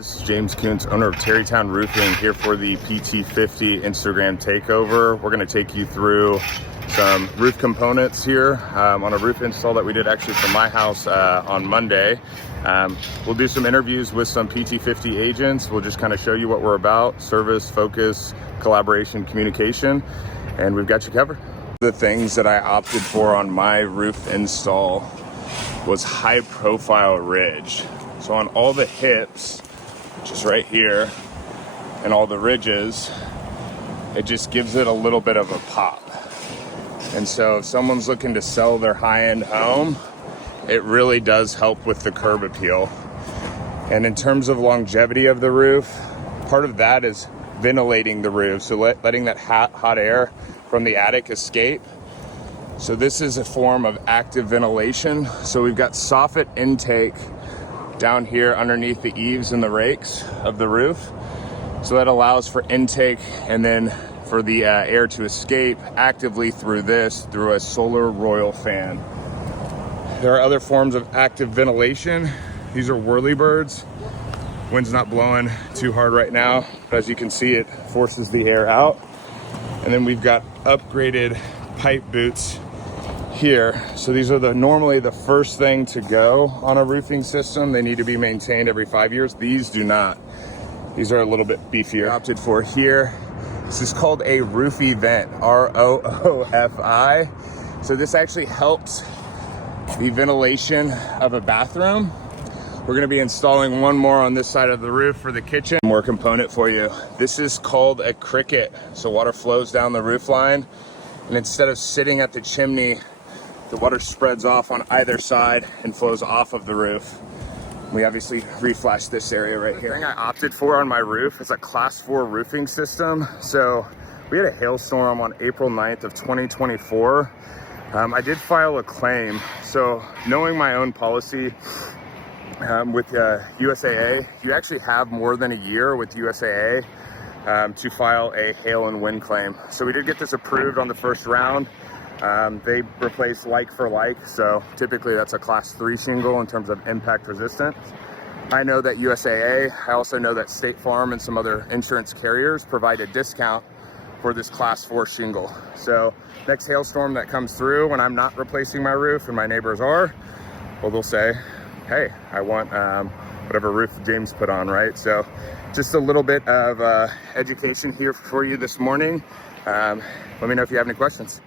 This is James Kuntz, owner of Terrytown Roofing, here for the PT50 Instagram takeover. We're going to take you through some roof components here on a roof install that we did actually from my house on Monday. We'll do some interviews with some PT50 agents. We'll just kind of show you what we're about: service, focus, collaboration, communication, and we've got you covered. The things that I opted for on my roof install was high profile ridge. So on all the hips, which is right here, and all the ridges, it just gives it a little bit of a pop. And so if someone's looking to sell their high-end home, it really does help with the curb appeal. And in terms of longevity of the roof, part of that is ventilating the roof, so letting that hot air from the attic escape. So this is a form of active ventilation. So we've got soffit intake down here underneath the eaves and the rakes of the roof. So that allows for intake and then for the air to escape actively through a solar Royal fan. There are other forms of active ventilation. These are whirlybirds. Wind's not blowing too hard right now, but as you can see, it forces the air out. And then we've got upgraded pipe boots here. So these are normally the first thing to go on a roofing system. They need to be maintained every 5 years. These do not. These are a little bit beefier. Opted for here. This is called a Roofy vent, R-O-O-F-I. So this actually helps the ventilation of a bathroom. We're gonna be installing one more on this side of the roof for the kitchen. More component for you. This is called a cricket. So water flows down the roof line, and instead of sitting at the chimney, the water spreads off on either side and flows off of the roof. We obviously reflashed this area right here. The thing I opted for on my roof is a class 4 roofing system. So we had a hailstorm on April 9th of 2024. I did file a claim. So knowing my own policy with USAA, you actually have more than a year with USAA to file a hail and wind claim. So we did get this approved on the first round. They replace like for like, so typically that's a class 3 shingle in terms of impact resistance. I know that USAA, I also know that State Farm and some other insurance carriers provide a discount for this class 4 shingle. So next hailstorm that comes through when I'm not replacing my roof and my neighbors are, well, they'll say, hey, I want whatever roof James put on, right? So just a little bit of education here for you this morning. Let me know if you have any questions.